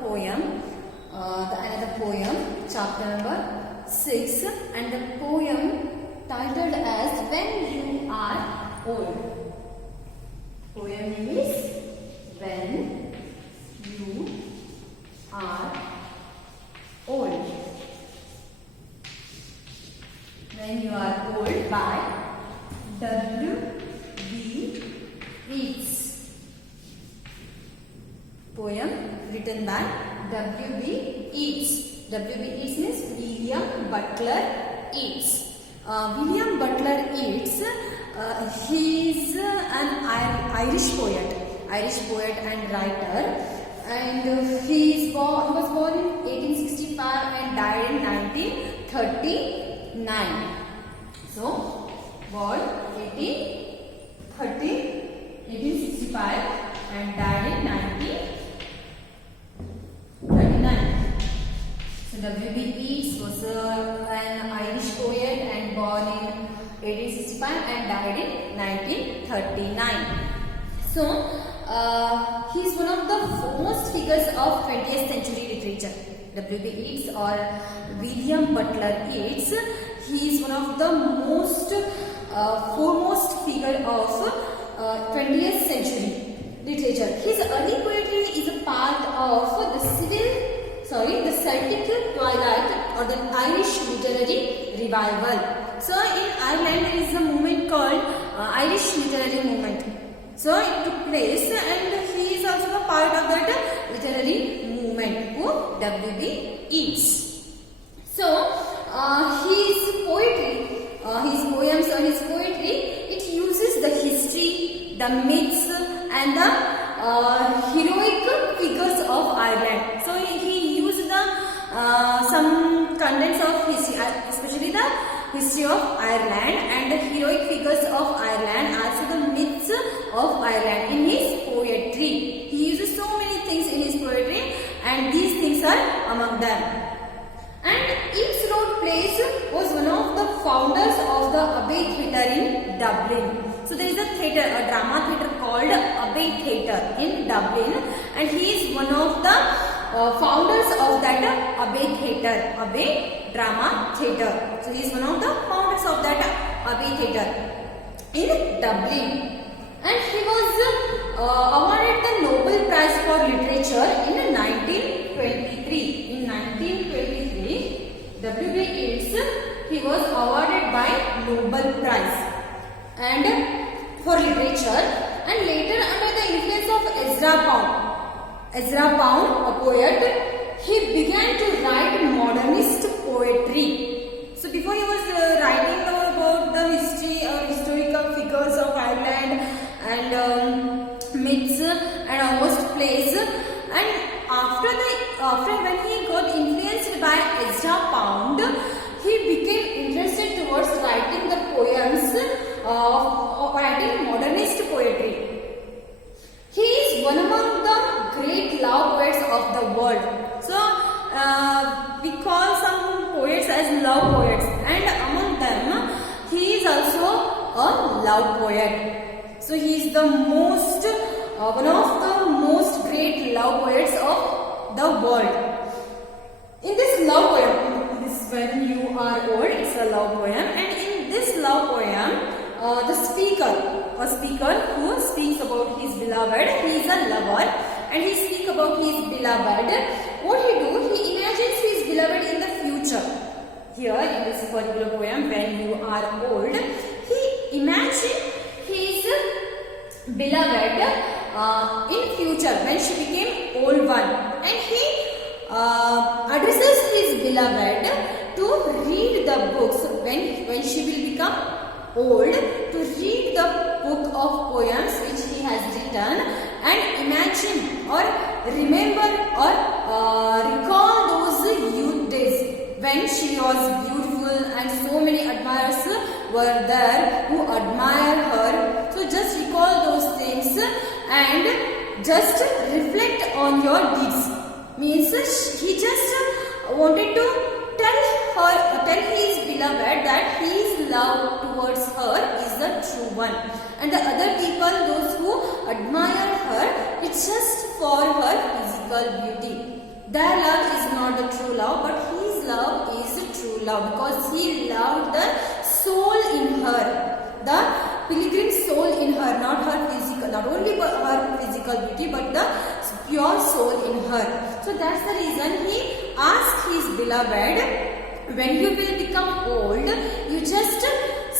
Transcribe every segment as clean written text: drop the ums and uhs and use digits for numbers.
poem, another poem, chapter number 6, and the poem titled as When You Are Old. Poem name is When You Are Old. When You Are Old by W.B. Yeats. Poem written by W.B. Yeats. W.B. Yeats means William Butler Yeats. William Butler Yeats, he is an Irish poet and writer, and he was born in 1865 and died in 1939. So, born 1865 and died in 1939. So, W.B. Yeats was an Irish poet and born in 1865 and died in 1939. So, he is one of the foremost figures of 20th century literature. W.B. Yeats or William Butler Yeats, he is one of the most foremost figure of 20th century literature. His early poetry is a part of the Celtic twilight or the Irish literary revival. So in Ireland there is a movement called Irish literary movement. So it took place and he is also a part of that literary movement. Who? W.B. Yeats. So his poetry, his poems or his poetry, it uses the history, the myths and the heroic figures of Ireland. So he used the some contents of history, especially the history of Ireland and the heroic figures of Ireland, also the myths of Ireland in his poetry. He uses so many things in his poetry and these things are among them. And Yeats Road Place was one of the founders of the Abbey Theatre in Dublin. So there is a theatre, a drama theatre called Abbey Theatre in Dublin, and he is one of the founders of that Abbey Theatre, Abbey Drama Theatre. So he is one of the founders of that Abbey Theatre in Dublin. And he was awarded the Nobel Prize for Literature in 1923. In 1923, W.B. Yeats, he was awarded by Nobel Prize and for literature, and later under the influence of Ezra Pound, a poet, he began to write modernist poetry. So before he was writing about the history or historical figures of Ireland and myths and almost plays, and after when he got influenced by Ezra Pound, he became interested towards writing the poems of writing modernist poetry. He is one among the great love poets of the world. So we call some poets as love poets, and among them he is also a love poet. So he is the most one of the most great love poets of the world. In this love poem, this When You Are Old, it's a love poem, and in this love poem, the speaker who speaks about his beloved, he is a lover and he speaks about his beloved. What he do? He imagines his beloved in the future. Here in this particular poem, When You Are Old, he imagines his beloved in future when she became old one, and he addresses his beloved to read the books when she will become old, to read the book of poems which he has written and imagine or remember or recall those youth days when she was beautiful and so many admirers were there who admire her. So just recall those things and just reflect on your deeds. Means he just wanted to tell his beloved that his love towards her is the true one, and the other people, those who admire her, it's just for her physical beauty. Their love is not the true love, but his love is the true love because he loved the soul in her, the pilgrim soul in her, not only her physical beauty, but the pure soul in her. So that's the reason he asked his beloved, when you will become old, you just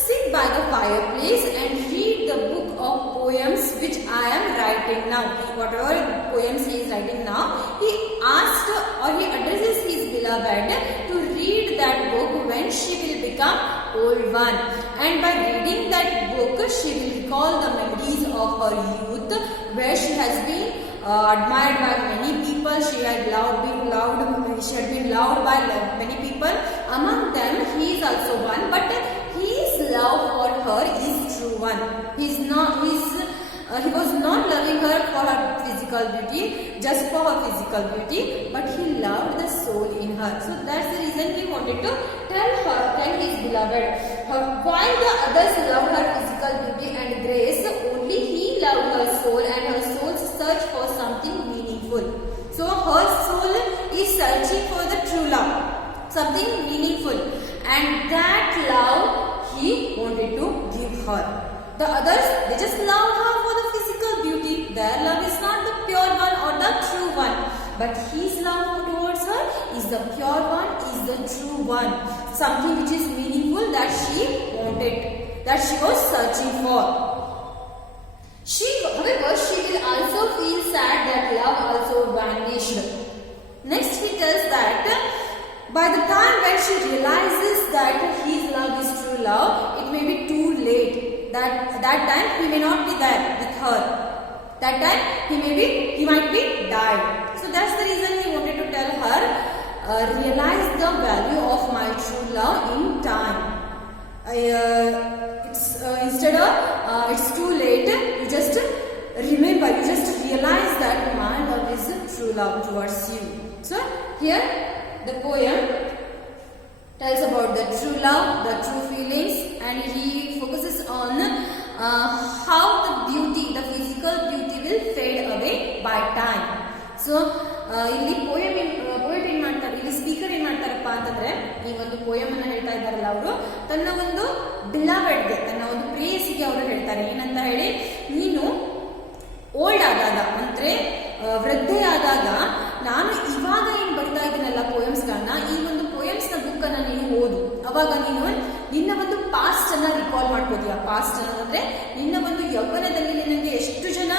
sit by the fireplace and read the book of poems which I am writing now. Whatever poems he is writing now, he asked or he addresses his beloved to read that book when she will become old one. And by reading that book, she will recall the memories of her youth, where she has been admired by many people. She had been loved by many people. Among them, he is also one, but his love for her is true one. He was not loving her for her physical beauty, just for her physical beauty, but he loved the soul in her. So that's the reason he wanted to tell his beloved. While the others loved her physical beauty and grace, only he loved her soul, and her soul searched for something meaningful. So her soul is searching for the true love, something meaningful, and that love he wanted to give her. The others, they just loved her for the physical beauty. Their love is not the pure one or the true one. But his love towards her is the pure one, is the true one. Something which is meaningful that she wanted, that she was searching for. However, she will also feel sad that love also vanished. Next he tells that by the time when she realizes that his love is true love, it may be too late. That time he may not be there with her. That time he might be died. So that's the reason he wanted to tell her, realize the value of my true love in time. Instead of it's too late, you just remember, you just realize that my love is true love towards you. So here the poem tells about the true love, the true feelings, and he focuses on how the beauty, the physical beauty will fade away by time. So ಇಲ್ಲಿ poet ಏನ್ ಮಾಡ್ತಾರೆ, ಇಲ್ಲಿ speaker ಏನ್ ಮಾಡ್ತಾರಪ್ಪ ಅಂತಂದ್ರೆ, ಈ ಒಂದು poem ಅನ್ನ ಹೇಳ್ತಾ ಇದ್ದಾರಲ್ಲ ಅವರು, ತನ್ನ ಒಂದು ಬಿಲವೆಡ್ಗೆ, ತನ್ನ ಒಂದು ಪ್ರೇಯಸಿಗೆ ಅವರು ಹೇಳ್ತಾರೆ ಏನಂತ ಹೇಳಿ, ನೀನು ಓಲ್ಡ್ ಆದಾಗ ಅಂದ್ರೆ ವೃದ್ಧೆ ಆದಾಗ, ನಾನು ಇವಾಗ ಏನ್ ಬರ್ತಾ ಇದ್ದೀನಲ್ಲ ಪೋಯಮ್ಸ್ಗಳನ್ನ, ಈ ಒಂದು ಪೋಯಮ್ಸ್ ನ ಬುಕ್ ಅನ್ನ ನೀನು ಓದು. ಅವಾಗ ನೀನು ನಿನ್ನ ಒಂದು ಪಾಸ್ಟ್ ಅನ್ನ ರಿಕಾಲ್ ಮಾಡ್ಕೋತೀಯ. ಪಾಸ್ಟ್ ಅನ್ನೋದಂದ್ರೆ ನಿನ್ನ ಒಂದು ಯೌವನದಲ್ಲಿ ನಿನಗೆ ಎಷ್ಟು ಜನ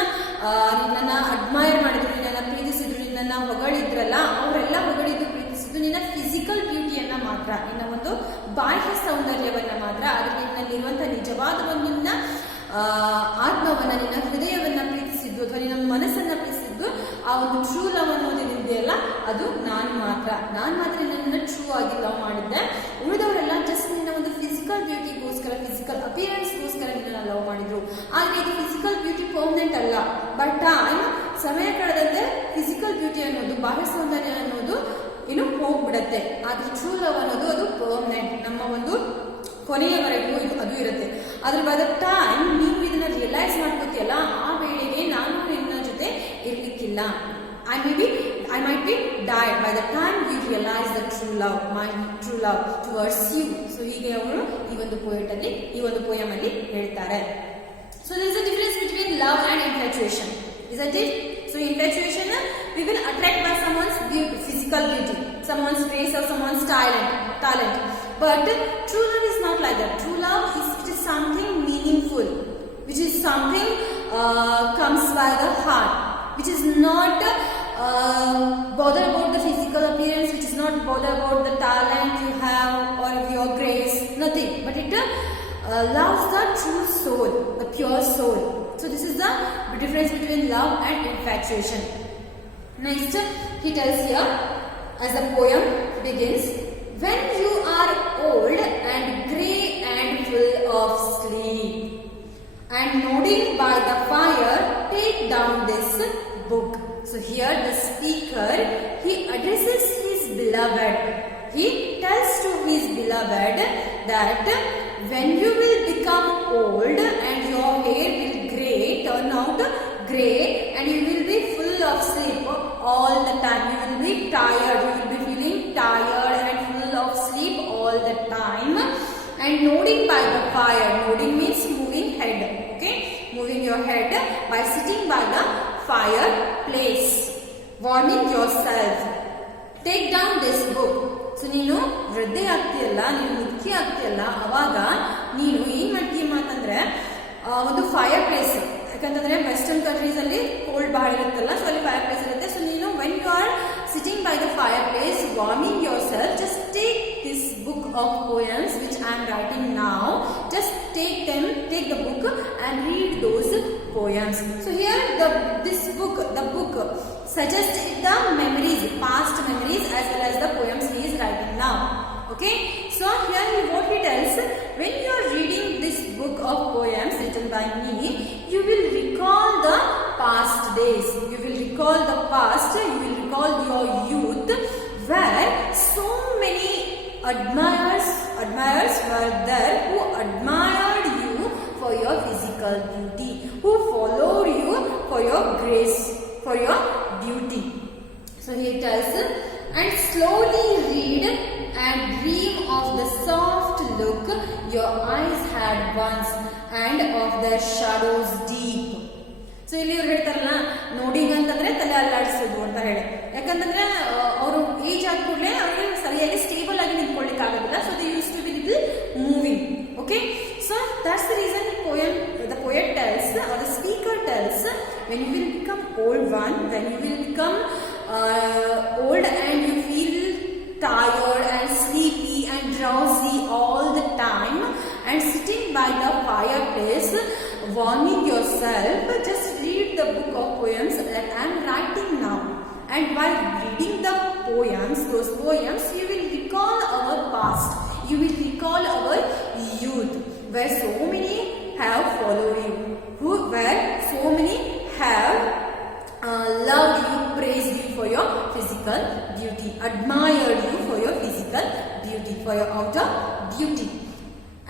ನಿನ್ನನ್ನ ಅಡ್ಮೈರ್ ಮಾಡಿದ್ರು, ನಿನ್ನನ್ನ ಪ್ರೀತಿಸಿದ್ರು, ನಿನ್ನನ್ನ ಹೊಗಳಿದ್ರಲ್ಲ, ಅವರೆಲ್ಲ ಹೊಗಳಿದ್ದು ಪ್ರೀತಿಸಿದ್ದು ನಿನ್ನ ಫಿಸಿಕಲ್ ಬ್ಯೂಟಿಯನ್ನ ಮಾತ್ರ, ನಿನ್ನ ಒಂದು ಬಾಹ್ಯ ಸೌಂದರ್ಯವನ್ನ ಮಾತ್ರ. ಆದ್ರೆ ನಿನ್ನಲ್ಲಿರುವಂತಹ ನಿಜವಾದ ಒಂದು ನಿನ್ನ ಆತ್ಮವನ್ನ, ನಿನ್ನ ಹೃದಯವನ್ನ ಪ್ರೀತಿಸಿದ್ದು ಅಥವಾ ನಿನ್ನ ಮನಸ್ಸನ್ನ ಪ್ರೀತಿಸಿದ್ದು, ಆ ಒಂದು ಟ್ರೂ ಲವ್ ಅನ್ನೋದೇನಿದೆಯಲ್ಲ, ಅದು ನಾನು ಮಾತ್ರ ನಿನ್ನ ಟ್ರೂ ಆಗಿ ಲವ್ ಮಾಡಿದ್ದೆ. ಉಳಿದವರೆಲ್ಲ ಜಸ್ಟ್ ನಿನ್ನ ಒಂದು ಫಿಸಿಕಲ್ ಬ್ಯೂಟಿಗೋಸ್ಕರ, ಫಿಸಿಕಲ್ ಅಪಿಯರೆನ್ಸ್ಗೋಸ್ಕರ ನಿನ್ನ ಲವ್ ಮಾಡಿದ್ರು. ಆದ್ರೆ ಇದು ಫಿಸಿಕಲ್ ಬ್ಯೂಟಿ ಪರ್ಮನೆಂಟ್ ಅಲ್ಲ. ಬಟ್ ಟೈಮ್, ಸಮಯ ಕಳೆದಂತೆ ಫಿಸಿಕಲ್ ಬ್ಯೂಟಿ ಅನ್ನೋದು, ಬಾಹ್ಯ ಸೌಂದರ್ಯ ಅನ್ನೋದು ಹೋಗ್ಬಿಡತ್ತೆ. ಆದ್ರೆ ಟ್ರೂ ಲವ್ ಅನ್ನೋದು ಅದು ಪರ್ಮನೆಂಟ್, ನಮ್ಮ ಒಂದು ಕೊನೆಯವರೆಗೂ ಅದು ಇರುತ್ತೆ. ಆದ್ರೆ ಬೈ ದ ಟೈಮ್ ನೀವು ಇದನ್ನ ರಿಯಲೈಸ್ ಮಾಡ್ಕೋತಿಯಲ್ಲ, ಆ ವೇಳೆಗೆ ನಾನು ನಿನ್ನ ಜೊತೆ ಇರ್ಲಿಕ್ಕಿಲ್ಲ. I might be died by the time we realize the true love, my true love towards you. So ಹೀಗೆ ಅವರು ಈ ಒಂದು poem ಅಲ್ಲಿ ಹೇಳ್ತಾರೆ. So there is a difference between love and infatuation, isn't it? So infatuation, we will attract by someone's physical beauty, someone's grace or someone's talent. But true love is not like that. True love is something meaningful, which is something comes by the heart, which is not bother about the physical appearance, which is not bother about the talent you have or your grace, nothing. But it loves the true soul, the pure soul. So this is the difference between love and infatuation. Next, he tells here, as the poem begins, when you are old and grey and full of sleep, and nodding by the fire, take down this book. So here the speaker, he addresses his beloved. He tells to his beloved that when you will become old and your hair will turn out grey, and you will be full of sleep all the time. You will be be tired. You will be feeling tired and full of sleep all the time. And nodding by the fire. Nodding means moving head. Okay, moving your head by sitting by the fireplace. Warming yourself. Take down this book. So ನೀನು ವೃದ್ಧೆ ಆಗ್ತೀಯಲ್ಲ, ನೀನು ಮುದುಕಿ ಆಗ್ತೀಯಲ್ಲ, ಅವಾಗ ನೀನು ಏನ್ ಮಾಡ್ತೀಯಮ್ಮ ಅಂತಂದ್ರೆ ಒಂದು fireplace, ಯಾಕಂತಂದ್ರೆ ವೆಸ್ಟರ್ನ್ ಕಂಟ್ರೀಸ್ ಅಲ್ಲಿ ಕೋಲ್ಡ್ ಬಹಳ ಇರುತ್ತಲ್ಲ, ಸೊ ಅಲ್ಲಿ ಫೈರ್ ಪ್ಲೇಸ್ ಇರುತ್ತೆ. ಸೊ ನೀನು when you are sitting by the fireplace warming yourself, just take this book of poems which I am writing now. Just take the book and read those poems. So here the book suggests the memories, past memories as well as the poems he is writing now. Okay, so here what he tells, when you are reading this book of poems written by me, you will recall the past days, you will recall the past, you will recall your youth where so many admirers were there who admired you for your physical beauty, who followed you for your grace, for your beauty. So he tells, and slowly read and dream of the soft look your eyes had once and of their shadows deep. So ಇಲ್ಲಿ ಇವ್ರು ಹೇಳ್ತಾರಲ್ಲ, nodding ಅಂತಂದ್ರೆ ತಲೆ ಅಲ್ಲಾಡಿಸೋದು ಅಂತ ಹೇಳಿ, ಯಾಕಂತಂದ್ರೆ ಅವರು age ಆದ ಕೂಡಲೇ ಅವ್ರಿಗೆ ಸರಿಯಾಗಿ ಸ್ಟೇಬಲ್ ಆಗಿ ನಿಂತ್ಕೊಳ್ಳಿಕ್ಕೆ ಆಗೋದಿಲ್ಲ. So they use to be little moving. Okay, so that's the reason the poet tells, or the speaker tells, when you will become old one, when you will become old and you feel tired and sleepy and drowsy all the time and sitting by the fireplace warming yourself, just read the book of poems that I am writing now. And while reading the poems, those poems, you will recall our past, you will recall our youth, where so many have followed you, where so many have loved you, praised you for your physical beauty, admired you for your physical beauty, for your outer beauty.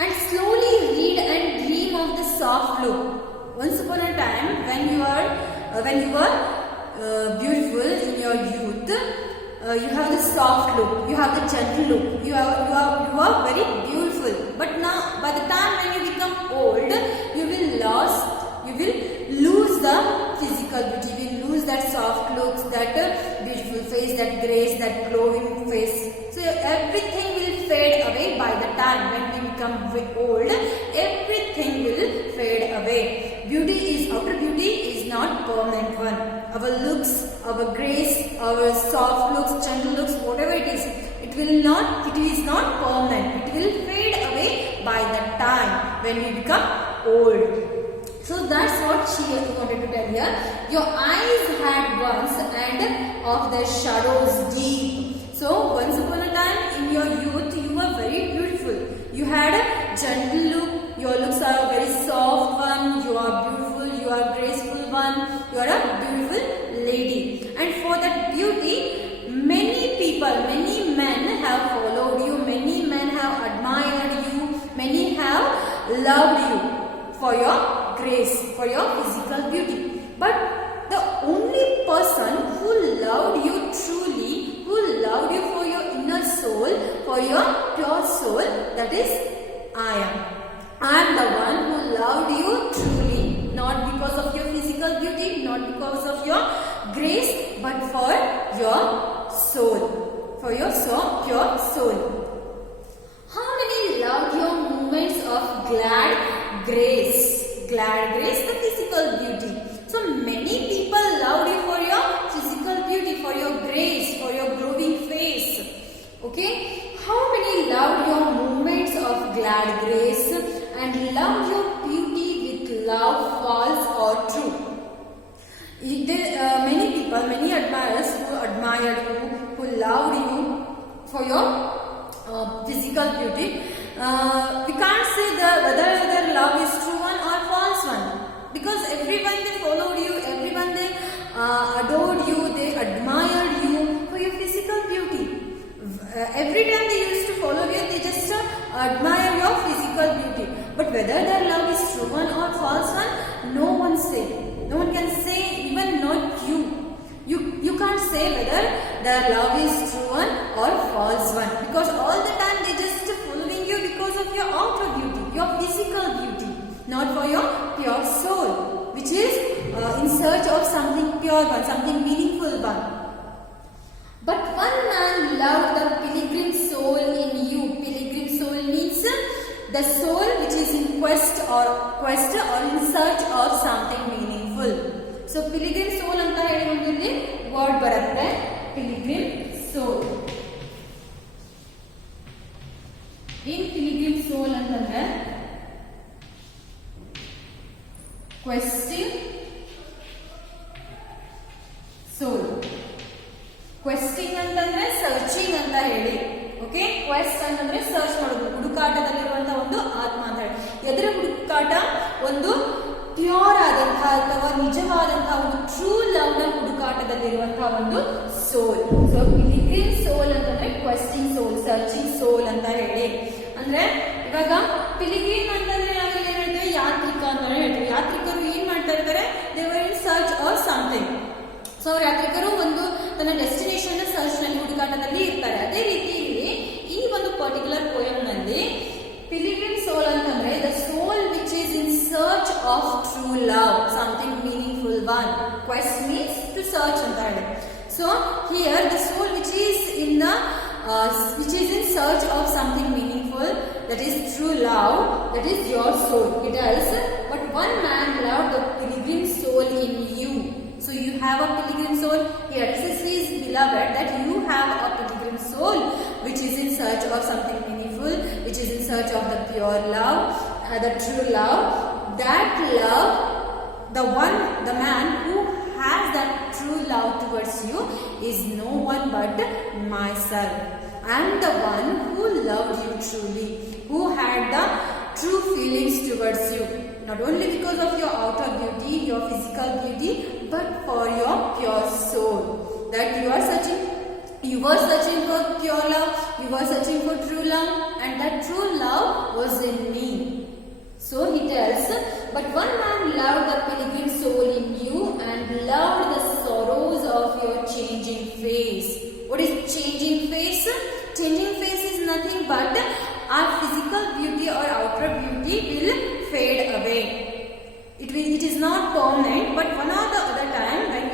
And slowly read and dream of the soft look. Once upon a time, when you were beautiful in your youth, you have the soft look, you have the gentle look, you are very beautiful. But now, by the time when you become old, you will lose the physical beauty, you will lose that soft looks, that beautiful face, that grace, that glowing face. So everything will fade away by the time when we become old. Everything will fade away. Outer beauty is not permanent one. Our looks, our grace, our soft looks, gentle looks, whatever it is not permanent. It will fade away by the time when we become old. So that's what she wanted to tell here. Your eyes had once and of their shadows deep. So once upon a time in your youth you were very beautiful. You had a gentle look. Your looks are a very soft one. You are beautiful. You are graceful one. You are a beautiful lady. And for that beauty, many people, many men have followed you. Many men have admired you. Many have loved you for your grace, for your physical beauty. But the only person who loved you truly, who loved you for your inner soul, for your pure soul, that is I am. I am the one who loved you truly, not because of your physical beauty, not because of your grace, but for your soul, for your pure soul. How many loved your moments of glad grace? Glad grace, the physical beauty. So many people loved you for your physical beauty, for your grace, for your glowing face. Okay? How many loved your moments of glad grace and loved your beauty with love, false or true? Many people, many admirers who admired you, who loved you for your physical beauty. We can't say whether their love is true one or false one, because everyone they followed you, everyone they adored you, they admired you for your physical beauty. Every time they used to follow you, they just admire your physical beauty. But whether their love is true one or false one, no one can say, even not you. You can't say say whether the love is true one or false one, because all the time they just following you because of your outer beauty, your physical beauty, not for your pure soul, which is in search of something pure one, something meaningful one. But one man loved the pilgrim soul in you. Pilgrim soul means the soul which is in quest or in search of something meaningful. So pilgrim soul anta heli ondu illi word baratte, pilgrim soul. In pilgrim soul antandre questing soul. ಕ್ವೆಸ್ಟಿಂಗ್ ಅಂತಂದ್ರೆ searching ಅಂತ ಹೇಳಿ. Okay, quest ಅಂತಂದ್ರೆ search ಮಾಡೋದು, ಹುಡುಕಾಟದಲ್ಲಿರುವಂತಹ ಒಂದು ಆತ್ಮ ಅಂತ ಹೇಳಿ. ಎದರ ಹುಡುಕಾಟ? ಒಂದು ಪ್ಯೂರ್ ಆದಂತಹ ಅಥವಾ ನಿಜವಾದಂತಹ ಒಂದು ಟ್ರೂ ಲವ್ ನ ಹುಡುಕಾಟದಲ್ಲಿರುವಂತಹ ಒಂದು ಸೋಲ್. ಸೊ ಪಿಲಿಗ್ರಿಮ್ ಸೋಲ್ ಅಂತಂದ್ರೆ ಕ್ವೆಸ್ಟಿಂಗ್ ಸೋಲ್, ಸರ್ಚಿಂಗ್ ಸೋಲ್ ಅಂತ ಹೇಳಿ. ಅಂದ್ರೆ ಇವಾಗ ಪಿಲಿಗ್ರಿಮ್ ಅಂತಂದ್ರೆ ನಾವೆಲ್ಲ ಏನ್ ಹೇಳ್ತೀವಿ? ಯಾತ್ರಿಕ ಅಂತ ಹೇಳ್ತೀವಿ. ಯಾತ್ರಿಕರು ಏನ್ ಮಾಡ್ತಾ ಇರ್ತಾರೆ? They were in search of something. So ಅವ್ರ ಯಾತ್ರಿಕರು ಒಂದು ತನ್ನ ಡೆಸ್ಟಿನೇಷನ್ ಸರ್ಚ್ ನಲ್ಲಿ, ಹುಡುಕಾಟದಲ್ಲಿ ಇರ್ತಾರೆ. ಅದೇ ರೀತಿ ಇಲ್ಲಿ ಈ ಒಂದು ಪರ್ಟಿಕ್ಯುಲರ್ ಪೋಯಮ್ ನಲ್ಲಿ ಪಿಲಿಗ್ರಿಮ್ ಸೋಲ್ ಅಂತಂದ್ರೆ the soul which is in search of true love, something meaningful one. Quest means to search ಅಂತ ಹೇಳಿ. So here the soul which is in search of something meaningful, that is true love, that is your soul. It tells, but one man loved the pilgrim soul in you. So you have a pilgrim soul. Here this is beloved, that you have a pilgrim soul which is in search of something meaningful, which is in search of the pure love, the true love. That love, the man who has that true love towards you is no one but myself. I am the one who loved you truly, who had the true feelings towards you, not only because of your outer beauty, your physical beauty, but for your pure soul, that you were searching for pure love, you were searching for true love, and that true love was in me. So he tells, but one man loved the pilgrim soul in you and loved the sorrows of your changing face. What is changing face? Changing face is nothing but our physical beauty or outer beauty will fade away. It is not permanent, but one or the other time when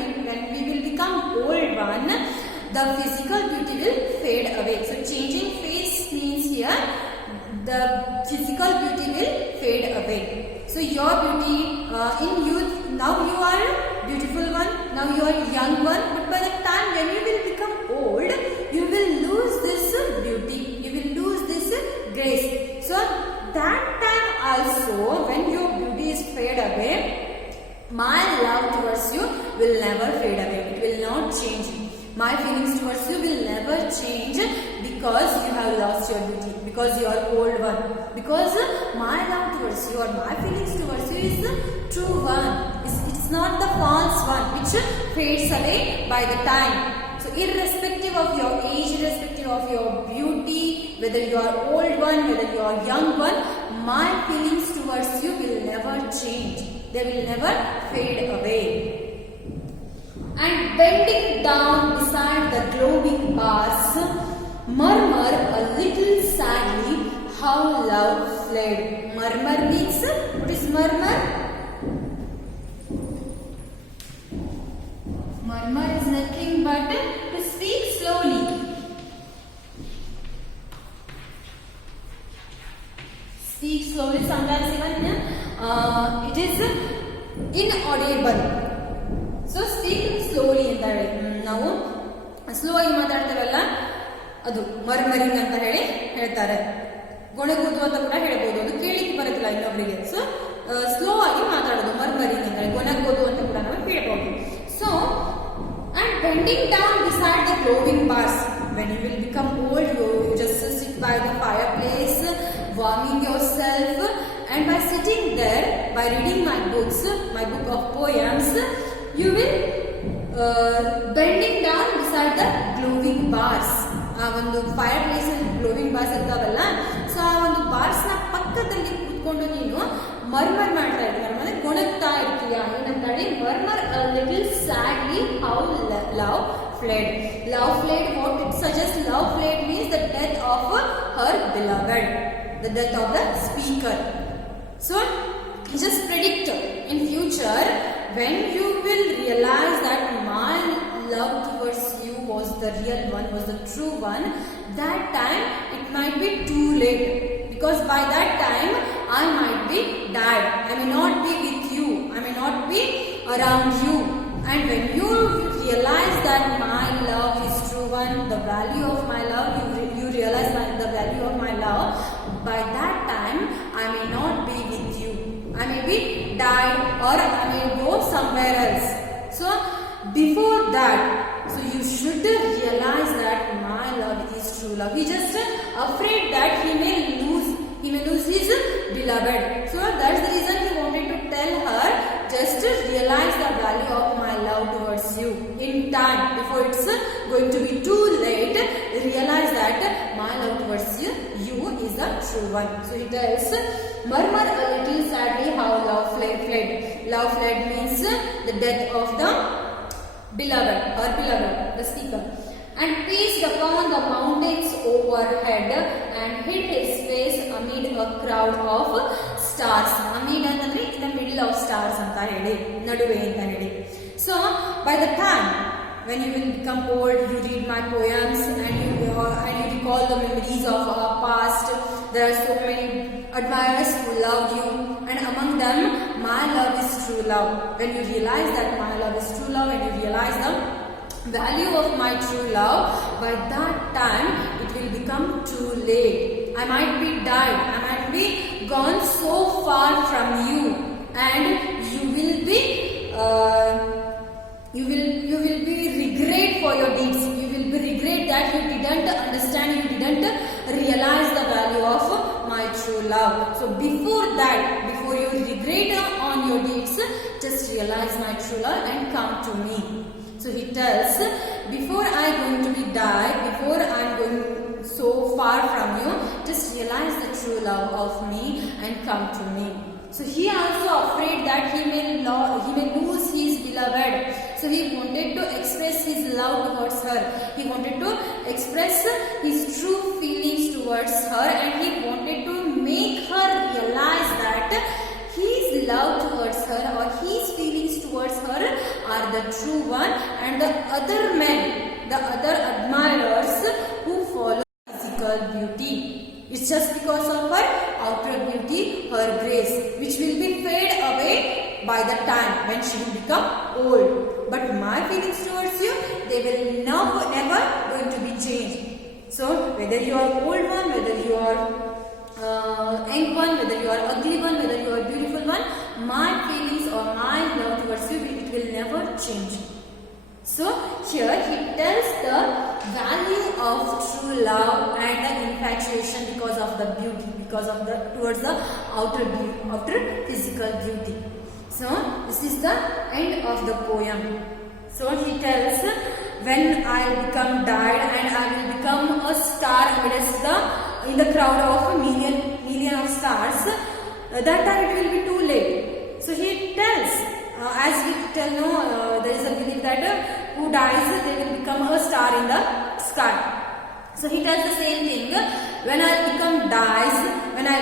we will become old one, the physical beauty will fade away. So changing face means here the physical beauty will fade away. So your beauty in youth, now you are beautiful one, now you are young one, but by the time when you will become old, you will lose this beauty, you will lose this grace. So that time also, when your beauty is fade away, my love towards you will never fade away. It will not change. My feelings towards you will never change because you have lost your beauty, because you are old one. Because my love towards you or my feelings towards you is the true one. It's not the false one which fades away by the time. So irrespective of your age, irrespective of your beauty, whether you are old one, whether you are young one, my feelings towards you will never change. They will never fade away. And bending down beside the glowing bars, murmur a little sadly how love fled. Murmur means, what is murmur? Murmur is nothing but to speak slowly. Speak slowly, sometimes even it is inaudible. So speak slowly ಅಂತ ಹೇಳಿ ನಾವು slow ಆಗಿ ಮಾತಾಡ್ತೇವಲ್ಲ, ಅದು ಮರ್ಮರಿಂಗ್ ಅಂತ ಹೇಳಿ ಹೇಳ್ತಾರೆ. ಗೊಣಗುವುದು ಅಂತ ಕೂಡ ಹೇಳ್ಬೋದು, ಅದು ಕೇಳಿಕ್ಕೆ ಬರೋದಿಲ್ಲ ಇನ್ನೊಬ್ಬರಿಗೆ. ಸೊ ಸ್ಲೋ ಆಗಿ ಮಾತಾಡೋದು ಮರ್ಮರಿಂಗ್ ಅಂತ ಹೇಳಿ, ಗೊಣಗೋದು ಅಂತ ಕೂಡ ನಾವು ಹೇಳ್ಬೋದು. So and bending down beside the glowing bars, when you will become old, you just sit by the fireplace warming yourself, and by sitting there, by reading my books, my book of poems, you will bending down beside the glowing bars. ಆ ಒಂದು fire place ಅಲ್ಲಿ glowing bars ಇರ್ತಾವಲ್ಲ, so ಆ ಒಂದು bars ನ ಪಕ್ಕದಲ್ಲಿ ಕೂತ್ಕೊಂಡು ನೀನು ಮರ್ಮರ್ ಮಾಡ್ತಾ ಇರ್ತೀಯ, ಅಂದ್ರೆ ಗೊಣಗ್ತಾ ಇರ್ತೀಯ. ಏನಂತ ಹೇಳಿ, murmur little sadly how love fled. Love fled, what it suggests? Love fled means the death of her beloved, the death of the speaker. So just predict in future when you will realize that my love towards you was the real one, was the true one. That time it might be too late, because by that time I might be died. I may not be with you. I may not be around you. And when you realize that my love is true one, the value of my love, you realize the value of my love, by that time I may not be with you. I may be died, or I may go somewhere else. So before that, so you should realize that my love is true love. He just afraid that he may lose his beloved. So that's the reason he wanted to tell her, just realize the value of my love towards you in time, before it's going to be too late. Realize that my love towards you is the true one. So he tells, murmur a little sadly how love fled. Love fled means the death of the beloved, her beloved, the speaker. And paced upon the mountains overhead and hid his face amid a crowd of stars. Amid ಅಂತಂದ್ರೆ in the middle of stars ಅಂತ ಹೇಳಿ, ನಡುವೆ ಅಂತ ಹೇಳಿ. So by the time when you will become old, you read my poems and you recall the memories of our past. There are so many admirers who loved you, and among them my love is true love. When you realize that my love is true love and you realize the value of my true love, by that time it will become too late. I might be died, I might be gone so far from you, and you will be regret for your deeds. You will be regret that you didn't understand, you didn't realize the value of my true love. So before that, before you regret on your deeds, just realize my true love and come to me. So he tells, before I am going to be died, before I am going so far from you, just realize the true love of me and come to me. So he also afraid that he may lose his beloved. So he wanted to express his love towards her. He wanted to express his true feelings towards her, and he wanted to make her realize that his love towards her or his feelings towards her are the true one, and the other men, the other admirers who follow physical beauty. It's just because of her outer beauty, her grace, which will be fade away by the time when she will become old. But my feelings towards you, they will never going to be changed. So whether you are old one, whether you are young one, whether you are ugly one, whether you are beautiful one, my feelings or my love towards you, it will never change. So here he tells the value of true love and the infatuation because of the beauty, because of the towards the outer physical beauty. So this is the end of the poem. So he tells, when I become died and I will become a star in the crowd of a million of stars, that time it will be too late. So he tells, as we tell, there is a belief that who dies, they will become a star in the sky. So he tells the same thing. When I become die and I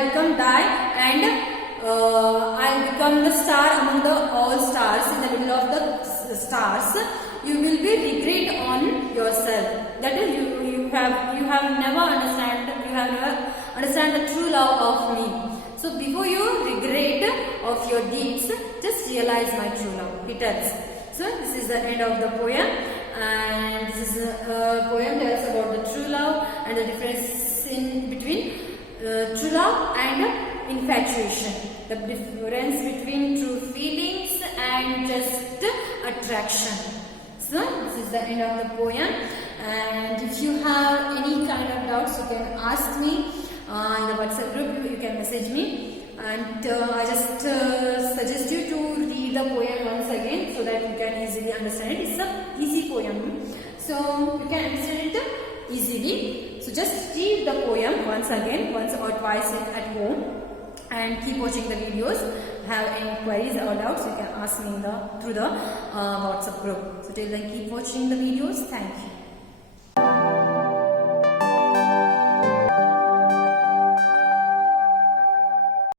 become the star among the all stars, in the middle of the stars, you will be regret on yourself. That is, you have never understand the true love of me. So before you regret of your deeds, just realize my true love, he tells. So this is the end of the poem, and this is a poem tells about the true love and the difference between true love and infatuation. The difference between true feelings and just attraction. So this is the end of the poem, and if you have any kind of doubts, you can ask me in the WhatsApp group. You can message me, and I just suggest you to read the poem once again so that you can easily understand it. It's an easy poem, so you can understand it easily. So just read the poem once or twice at home, and keep watching the videos. Have any queries or doubts, you can ask me through the WhatsApp group. So till then, keep watching the videos. Thank you.